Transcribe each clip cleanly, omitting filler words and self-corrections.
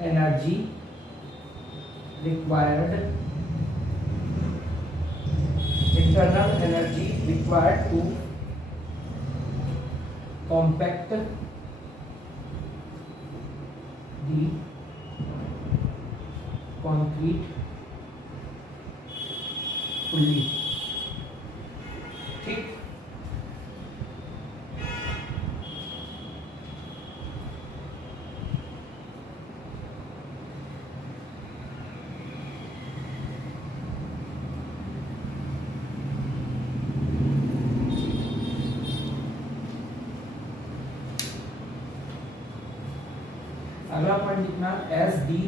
energy required, internal energy required to compact the concrete fully। ठीक, अगला point लिखना, as the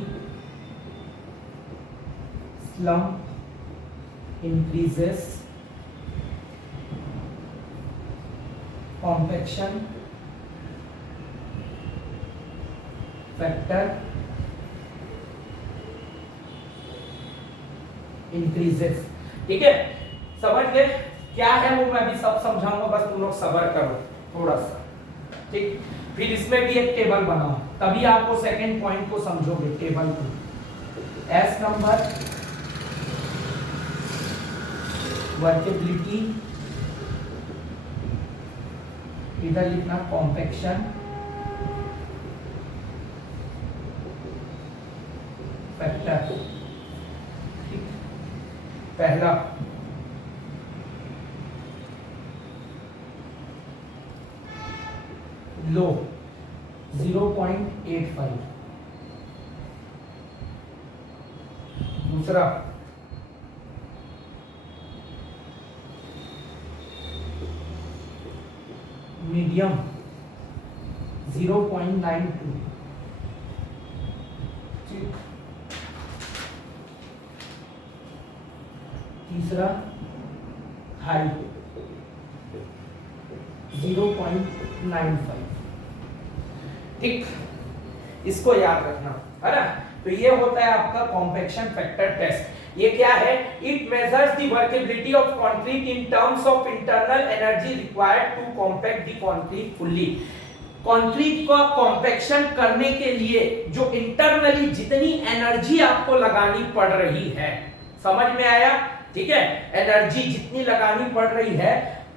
slump increases, compaction factor increases। ठीक है, समझ गए क्या है वो, मैं भी सब समझाऊंगा, बस तुम लोग सब्र करो थोड़ा सा। ठीक, फिर इसमें भी एक टेबल बनाओ, तभी आपको सेकंड पॉइंट को समझोगे टेबल को। एस नंबर वर्केबिलिटी, इधर लिखना कॉम्पैक्शन फैक्टर। ठीक, पहला लो 0.85, दूसरा मीडियम 0.92। तीसरा हाई 0.95। ठीक, इसको याद रखना है ना। तो ये होता है आपका कॉम्पैक्शन फैक्टर टेस्ट। ये क्या है? It measures the workability of concrete in terms of internal energy required to compact the concrete fully. Concrete का कॉम्पैक्शन करने के लिए जो इंटरनली जितनी एनर्जी आपको लगानी पड़ रही है, समझ में आया? ठीक है, एनर्जी जितनी लगानी पड़ रही है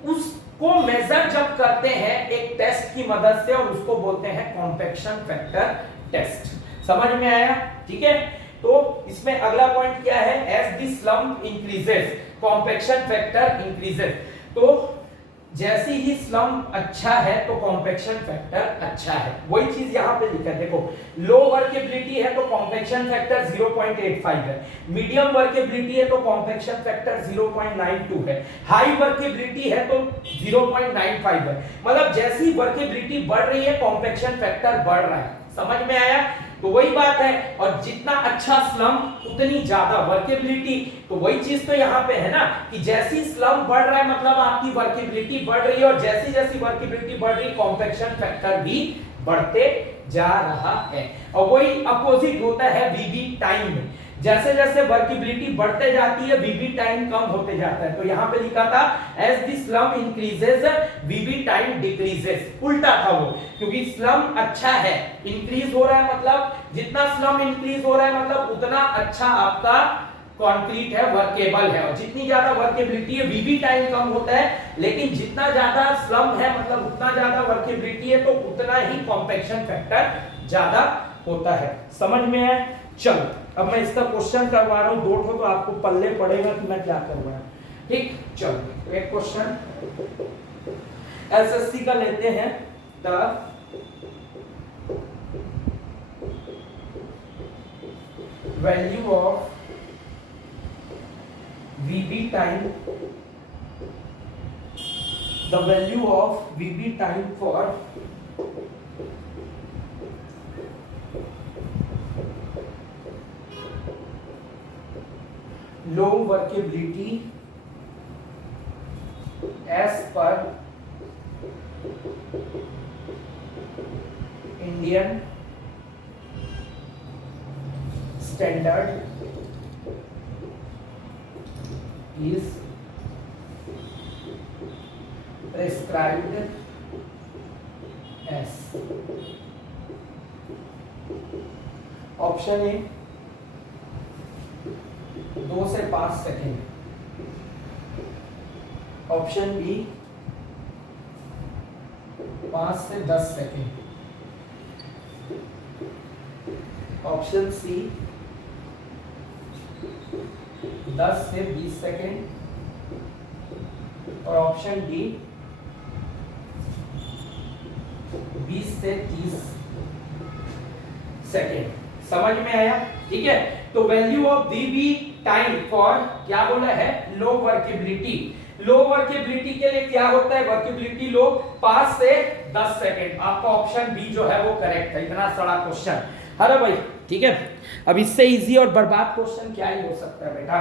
उसको मेजर जब करते हैं एक टेस्ट की मदद से, और उसको बोलते हैं कॉम्पैक्शन फैक्टर टेस्ट। समझ में आया? ठीक है, तो इसमें अगला पॉइंट क्या है? As the slump increases compaction factor increases. तो जैसी ही स्लम्प अच्छा है तो कॉम्पैक्शन फैक्टर अच्छा है। वही चीज यहां पे लिखा है, देखो लो वर्केबिलिटी है तो कॉम्पैक्शन फैक्टर 0.85 है, मीडियम वर्केबिलिटी है तो कॉम्पैक्शन फैक्टर 0.92 है, हाई वर्केबिलिटी है तो 0.95 है। मतलब जैसी वर्केबिलिटी बढ़ रही है कॉम्पैक्शन फैक्टर बढ़ रहा है। समझ में आया? तो वही बात है, और जितना अच्छा स्लम उतनी ज्यादा वर्केबिलिटी। तो वही चीज तो यहाँ पे है ना कि जैसी स्लम बढ़ रहा है मतलब आपकी वर्केबिलिटी बढ़ रही है, और जैसी जैसी वर्केबिलिटी बढ़ रही है कॉम्पैक्शन फैक्टर भी बढ़ते जा रहा है। और वही अपोजिट होता है वीबी टाइम में। जैसे जैसे वर्केबिलिटी बढ़ते जाती है वीबी टाइम कम होते जाता है। तो यहाँ पे लिखा था as the slump increases VB time decreases. उल्टा था वो, क्योंकि स्लम अच्छा है, इंक्रीज हो रहा है, मतलब जितना स्लम इंक्रीज हो रहा है मतलब उतना अच्छा आपका कंक्रीट है, वर्केबल है। और जितनी ज्यादा वर्केबिलिटी है वीबी टाइम कम होता है, लेकिन जितना ज्यादा स्लम है मतलब उतना ज्यादा वर्केबिलिटी है तो उतना ही कॉम्पैक्शन फैक्टर ज्यादा होता है। समझ में है? चलो अब मैं इसका क्वेश्चन करवा रहा हूं, दो ठो तो आपको पल्ले पड़ेगा कि मैं क्या करवाया। ठीक, चलो एक क्वेश्चन एसएससी का लेते हैं। The value of VB time, the value of VB time for low workability as per Indian standard is prescribed as, option A 2 से 5 सेकेंड, ऑप्शन बी 5 से 10 सेकेंड, ऑप्शन सी 10 से 20 सेकेंड और option D 20 से 30 second. समझ में आया? ठीक है, तो value of VB time for क्या बोला है, लो वर्केबिलिटी। लो वर्केबिलिटी के लिए क्या होता है, वर्केबिलिटी लो 5 से 10 सेकेंड। आपका ऑप्शन बी जो है वो करेक्ट है। इतना सारा क्वेश्चन है ना भाई, ठीक है। अब इससे इजी और बर्बाद क्वेश्चन क्या ही हो सकता है बेटा,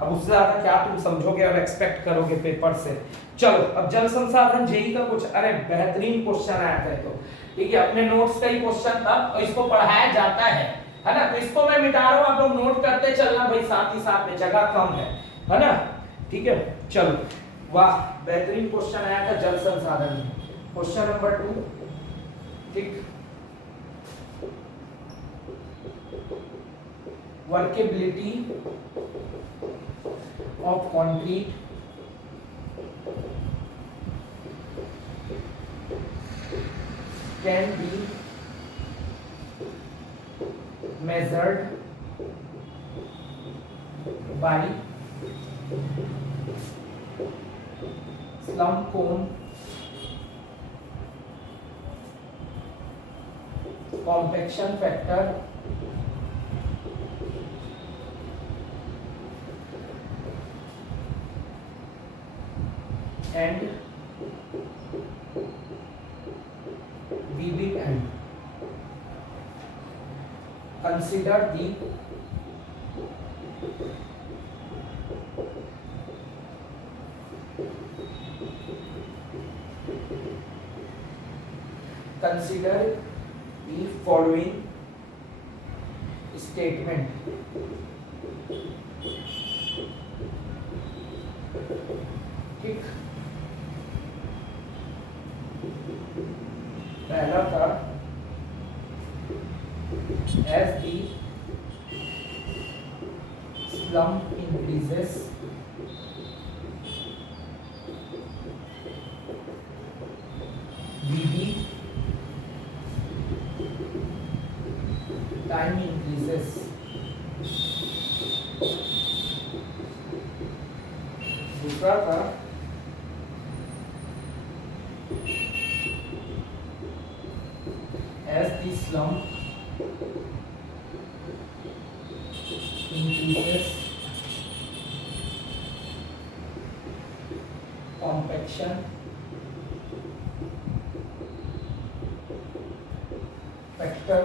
अब उससे ज्यादा क्या तुम समझोगे और एक्सपेक्ट करोगे पेपर से। चलो अब जल संसाधन जेई का कुछ, अरे बेहतरीन क्वेश्चन आया था, तो ठीक है अपने नोट्स का ही क्वेश्चन था और इसको पढ़ाया जाता है ना, तो इसको मैं मिटा रहा हूं, आप लोग नोट करते चलना भाई, साथ ही साथ में जगह कम है ना, ठीक है। चलो वाह बेहतरीन क्वेश्चन आया था जल संसाधन में। क्वेश्चन नंबर 2, ठीक, workability of concrete can B measured by slump cone compaction factor and VB time. Consider the following statement. ठीक, पहला था as the slump increases VB time increases। दूसरा था as the slump increases compaction factor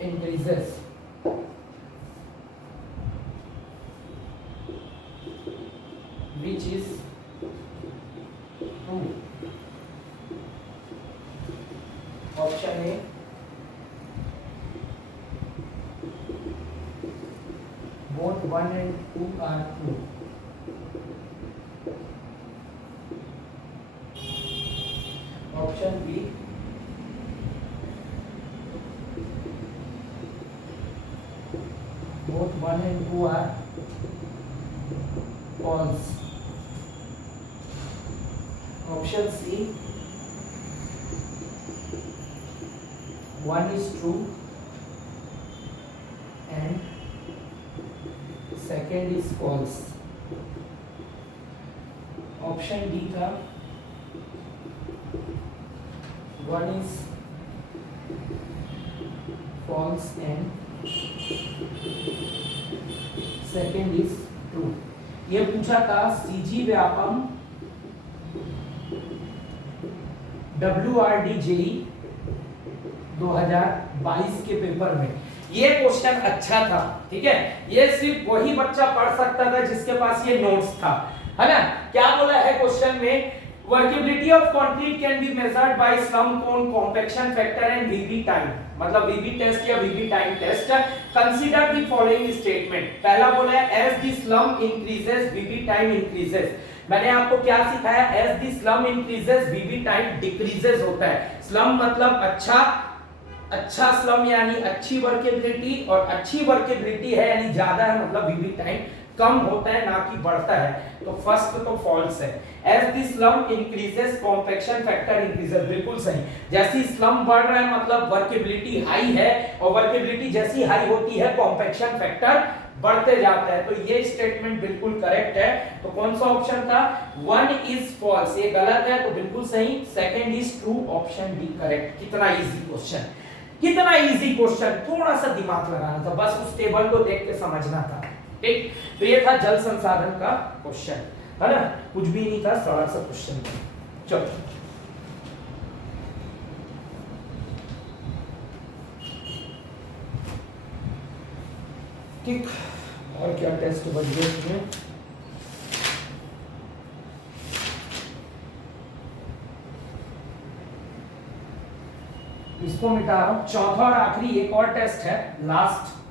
increases। Which is true? Option A both 1 and 2 are true। Option B both 1 and 2 are false। Option C 1 is true and second is false। Option D था 1 is false and second is true। ये पूछा था CG Vyapam WRD JEE 2022 के paper में ये question अच्छा था, ठीक है। ये सिर्फ वही बच्चा पढ़ सकता था जिसके पास ये नोट्स था, है ना। क्या बोला है क्वेश्चन में, workability of concrete can be measured by slump cone compaction factor and VB time, मतलब वीबी टेस्ट या VB time test. Consider the following statement. पहला बोला है as the slump increases VB time increases. मैंने आपको क्या सिखाया, as the slump increases VB time decreases होता है। स्लम मतलब अच्छा स्लम यानी अच्छी वर्केबिलिटी, और अच्छी वर्केबिलिटी है यानी ज्यादा है मतलब वीवी टाइम कम होता है ना कि बढ़ता है। तो फर्स्ट तो फॉल्स है। As the slump increases compaction factor increases, बिल्कुल सही। जैसी स्लम बढ़ रहा है मतलब वर्केबिलिटी हाई है, और वर्केबिलिटी जैसी हाई होती है कॉम्पैक्शन फैक्टर बढ़ते जाता है। तो ये स्टेटमेंट बिल्कुल करेक्ट है। तो कौन सा ऑप्शन था, 1 इज फॉल्स, ये गलत है तो बिल्कुल सही, second is true, option D correct. कितना इजी क्वेश्चन, कितना इजी क्वेश्चन, थोड़ा सा दिमाग लगाना था, बस उस टेबल को देख के समझना था। ठीक, तो ये था जल संसाधन का क्वेश्चन, है ना, कुछ भी नहीं था, सरल सा क्वेश्चन था। चलो ठीक, और क्या टेस्ट बच गए इसमें, इसको मिटा रहा हूं। चौथा और आखिरी एक और टेस्ट है, लास्ट